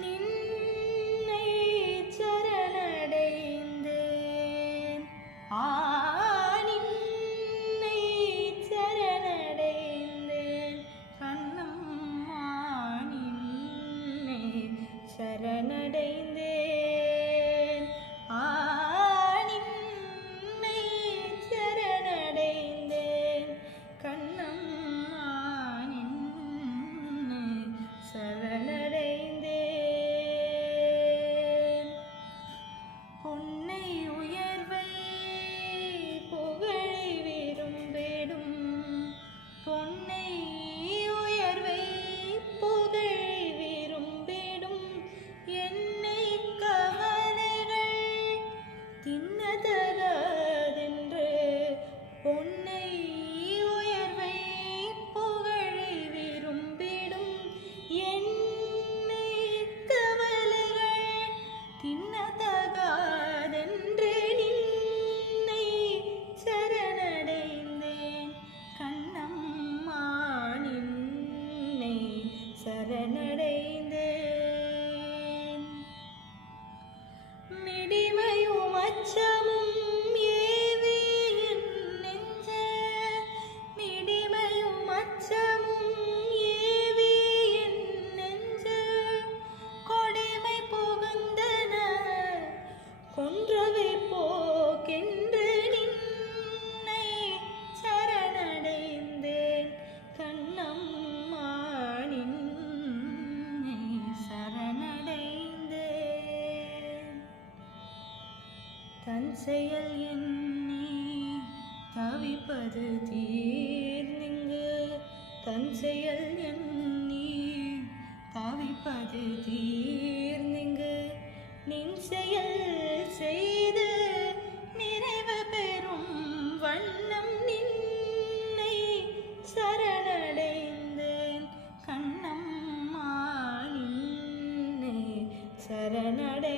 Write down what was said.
நின்னை சரணடைந்தேன் நின்னை சரணடைந்தேன் கண்ணம்மா நின்னை சரணடைந்தேன் நின்னை சரணடைந்தேன் கண்ணம்மா நின்னை சரணடைந்தேன் பொன்னை உயர்வை புகழை விரும்பிடும் பொன்னை உயர்வை புகழை விரும்பிடும் என்னை கவலைகள் தின்னதகாதென்று பொன்னை உயர்வை புகழை விரும்பிடும் என்னை கவலைகள் தின்னதகாதென்று நின்னை சரணடைந்தேன் கண்ணம்மா நின்னை சரணடைந்தேன் மிடிமையும் அச்சமும் ஏவி என் நெஞ்ச மிடிமையும் அச்சமும் ஏவி என் நெஞ்ச கொடிமை புகுந்தன கொன்றவை போக்கென்று நின்னை சரணடைந்தேன் கண்ணம்மா நின்னை சரணடைந்தேன் தன் செயல் எண்ணி தவிப்பது தீர்ந்திங்கு தன் செயல் எண்ணி தவிப்பது தீர்ந்திங்கு நின் செயல் செய்து நிறைவு பெறும் வண்ணம் நின்னை சரணடைந்தேன் கண்ணம்மா நின்னை சரணடை